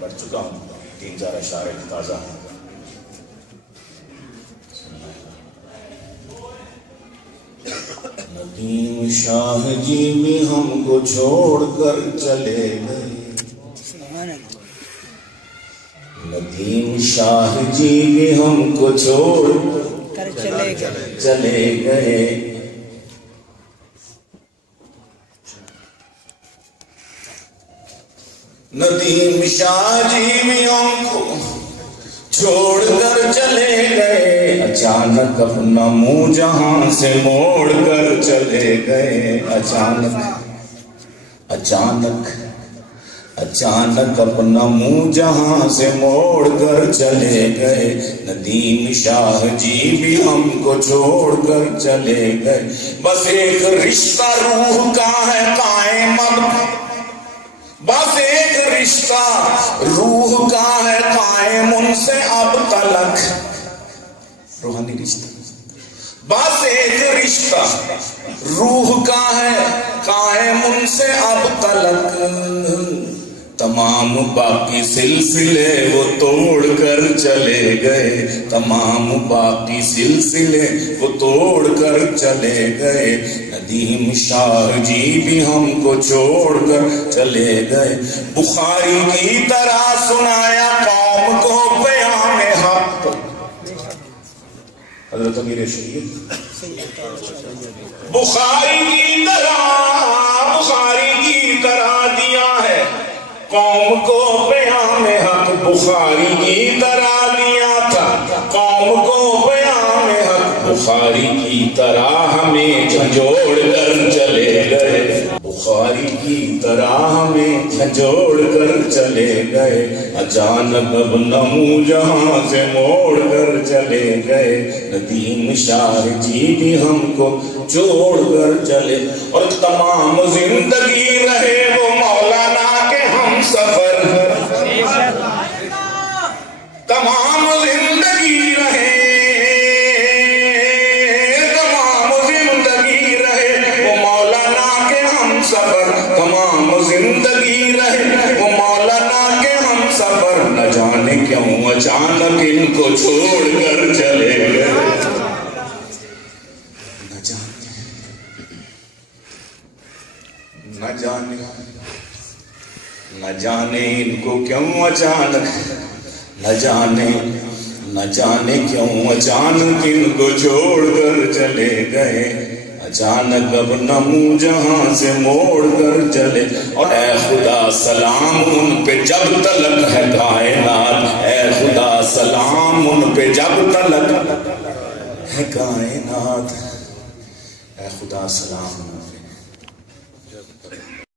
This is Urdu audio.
پڑھ چکا ہوں، 3-4 اشعار تازہ ہیں۔ ندیم شاہ جی بھی ہم کو چھوڑ کر چلے گئے، ندیم شاہ جی بھی ہم کو چھوڑ کر چلے گئے۔ ندیم شاہ جی بھی ہم کو چھوڑ کر چلے گئے، اچانک اپنا منہ جہاں سے موڑ کر چلے گئے، اچانک اپنا منہ جہاں سے موڑ کر چلے گئے۔ ندیم شاہ جی بھی ہم کو چھوڑ کر چلے گئے، بس ایک رشتہ روح کا ہے قائم، بس ایک رشتہ روح کا ہے قائم ان سے اب تلک، روحانی رشتہ، بس ایک رشتہ روح کا ہے قائم ان سے اب تلک، تمام باقی سلسلے وہ توڑ کر چلے گئے، تمام باقی سلسلے وہ توڑ کر چلے گئے۔ ندیم شاہ جی بھی ہم کو چھوڑ کر چلے گئے، بخاری کی طرح سنایا قوم کو پیام حق، حضرت امیر شریعت بخاری کی طرح دیا ہے قوم کو پیام حق، بخاری کی طرح دیا تھا قوم کو پیام حق، بخاری کی طرح ہمیں جھنجھوڑ کر چلے گئے، بخاری کی طرح ہمیں جھنجھوڑ کر چلے گئے، اچانک اپنا منہ جہاں سے موڑ کر چلے گئے۔ ندیم شاہ جی بھی ہم کو چھوڑ کر چلے، اور تمام زندگی رہے وہ مولانا کے ہم سفر، تمام زندگی رہے، تمام زندگی رہے وہ مولانا کے ہم سفر، تمام زندگی رہے وہ مولانا کے ہم سفر، نہ جانے کیوں اچانک ان کو چھوڑ کر چلے گئے، نہ جانے ان کو کیوں اچانک، نہ جانے کیوں اچانک ان کو چھوڑ کر چلے گئے، اچانک اپنا منہ جہاں سے موڑ کر چلے، اور اے خدا سلام ان پہ جب تلک ہے کائنات، اے خدا سلام ان پہ جب تلک ہے کائنات، اے خدا سلام ان پہ